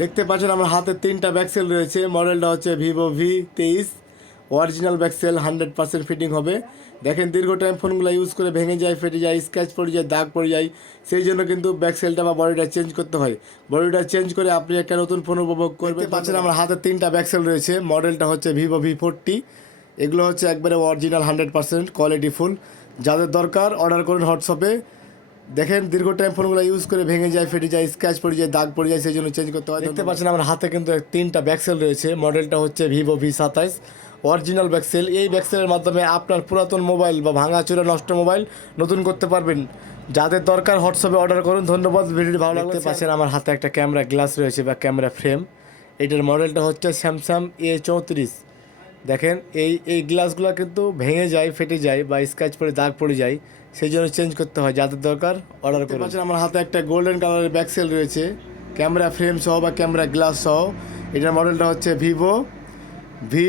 দেখতে পাচ্ছেন আমার হাতে তিনটা ব্যাকসেল রয়েছে। মডেলটা হচ্ছে ভিভো ভি তেইশ। Original back shell hundred percent fitting হবে। দেখেন দীর্ঘ টাইম ফোনগুলো ইউজ করে ভেঙে যায় ফেটে যায় স্ক্র্যাচ পড়ে যায় দাগ পড়ে যায়। সেই জন্য কিন্তু ব্যাকসেলটা বা বডিটা চেঞ্জ করতে হয়। বডিটা চেঞ্জ করে আপনি একটা নতুন ফোন উপভোগ করবেন। পাচ্ছেন আমার হাতে তিনটা ব্যাকসেল রয়েছে। মডেলটা হচ্ছে ভিভো ভি ফোরটি এগুলো হচ্ছে একবারে original hundred percent quality full যাদের দরকার অর্ডার করুন হোয়াটসঅ্যাপে দেখেন দীর্ঘ টাইম ফোনগুলো ইউজ করে ভেঙে যায় ফেটে যায় স্ক্র্যাচ পড়ে যায় দাগ পড়ে যায় সেই জন্য চেঞ্জ করতে হয়। দেখতে পাচ্ছেন আমার হাতে কিন্তু এক- তিনটা ব্যাকসেল রয়েছে। মডেলটা হচ্ছে ভিভো ভি সাতাইশ অরিজিনাল ব্যাকসেল এই ব্যাকসেলের মাধ্যমে আপনার পুরাতন মোবাইল বা ভাঙা ভাঙাচোরা নষ্ট মোবাইল নতুন করতে পারবেন। যাদের দরকার হোয়াটসঅ্যাপে অর্ডার করুন। ধন্যবাদ ভিডিওটি ভালো লাগতে পাচ্ছেন আমার হাতে একটা ক্যামেরা গ্লাস রয়েছে বা ক্যামেরা ফ্রেম এটার মডেলটা হচ্ছে স্যামসাং এ চৌত্রিশ। দেখেন এই এই গ্লাসগুলো কিন্তু ভেঙে যায় ফেটে যায় বা স্ক্র্যাচ পড়ে দাগ পড়ে যায় সেই জন্য চেঞ্জ করতে হয় যাদের দরকার অর্ডার করতে পারছেন আমার হাতে একটা গোল্ডেন কালারের ব্যাকসেল রয়েছে। ক্যামেরা ফ্রেম সহ বা ক্যামেরা গ্লাস সহ। এটার মডেলটা হচ্ছে Vivo V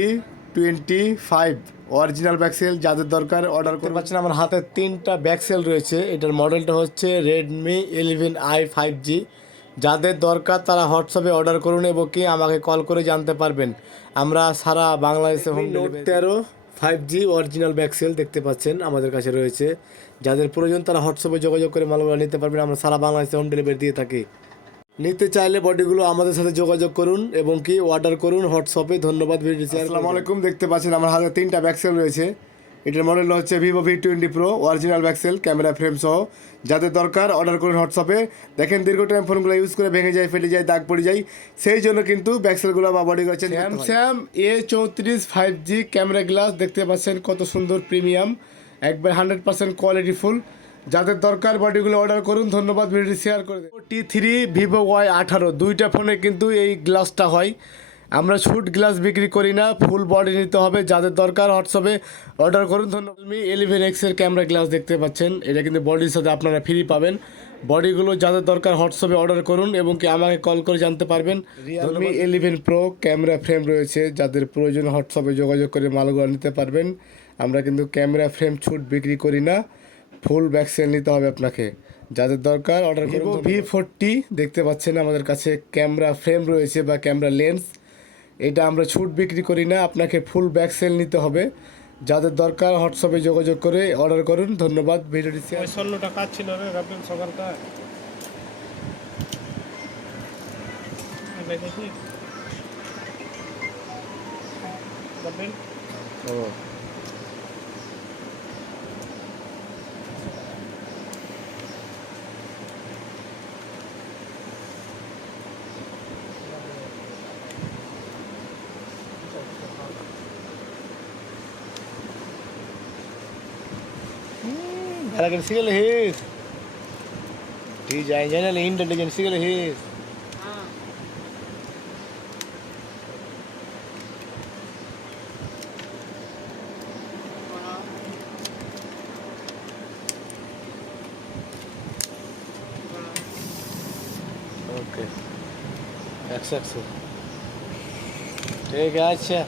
twenty five original back shell যাদের দরকার অর্ডার করতে পারছেন আমার হাতে তিনটা ব্যাকসেল রয়েছে। এটার মডেলটা হচ্ছে Redmi eleven I five G যাদের দরকার তারা হোয়াটসঅ্যাপে অর্ডার করুন এবং কি আমাকে কল করে জানতে পারবেন। আমরা সারা বাংলাদেশে হোম নোট তেরো five G original back shell দেখতে পাচ্ছেন আমাদের কাছে রয়েছে। যাদের প্রয়োজন তারা হোয়াটসঅ্যাপে যোগাযোগ করে মালগুলো নিতে পারবেন আমরা সারা বাংলাদেশে হোম ডেলিভারি দিয়ে থাকি। নিতে চাইলে বডিগুলো আমাদের সাথে যোগাযোগ করুন এবং কি অর্ডার করুন হোয়াটসঅ্যাপে। ধন্যবাদ ভিডিও আসসালামু আলাইকুম দেখতে পাচ্ছেন আমার হাতে তিনটা ব্যাকসেল রয়েছে। এটার মডেল হচ্ছে Vivo V twenty pro original back shell camera frame সহ। যাদের দরকার অর্ডার করুন হোয়াটসঅ্যাপে দেখেন দীর্ঘ টাইম ফোনগুলো ইউজ করে ভেঙে যায়, ফেটে যায়, দাগ পড়ে যায়। সেই জন্য কিন্তু ব্যাকসেলগুলো বা বডি চেঞ্জ স্যামসাং এ চৌত্রিশ ফাইভ জি ক্যামেরা গ্লাস দেখতে পাচ্ছেন কত সুন্দর প্রিমিয়াম একবার হান্ড্রেড পার্সেন্ট কোয়ালিটি ফুল যাদের দরকার বডিগুলো অর্ডার করুন, ধন্যবাদ, ভিডিওটি শেয়ার করে টি থ্রি ভিভো ওয়াই আঠারো, দুইটা ফোনে কিন্তু এই গ্লাসটা হয়। আমরা শুট গ্লাস বিক্রি করি না ফুল বডি নিতে হবে যাদের দরকার হোয়াটসঅ্যাপে অর্ডার করুন। ধন্যবাদ। আমি এলিভেন এক্সের ক্যামেরা গ্লাস দেখতে পাচ্ছেন। এটা কিন্তু বডির সাথে আপনারা ফ্রি পাবেন। বডিগুলো যাদের দরকার হোয়াটসঅ্যাপে অর্ডার করুন এবং কি আমাকে কল করে জানতে পারবেন। Realme eleven pro camera frame রয়েছে যাদের প্রয়োজন হোয়াটসঅ্যাপে যোগাযোগ করে মালগুলো নিতে পারবেন। আমরা কিন্তু ক্যামেরা ফ্রেম ছুট বিক্রি করি না ফুল ব্যাকসেল নিতে হবে আপনাকে। যাদের দরকার অর্ডার করুন ভি ফোরটি দেখতে পাচ্ছেন আমাদের কাছে ক্যামেরা ফ্রেম রয়েছে বা ক্যামেরা লেন্স এটা আমরা ছুট বিক্রি করি না আপনাকে ফুল ব্যাক সেল নিতে হবে। যাদের দরকার হোয়াটসঅ্যাপে যোগাযোগ করে অর্ডার করুন ধন্যবাদ। ভিডিওটি শেয়ার ষোলো টাকা ছিল রে রাবেন সকালটা। দেখি। রাবেন ও। And I can see his. General intelligence, see his. Okay. Excellent. Take care.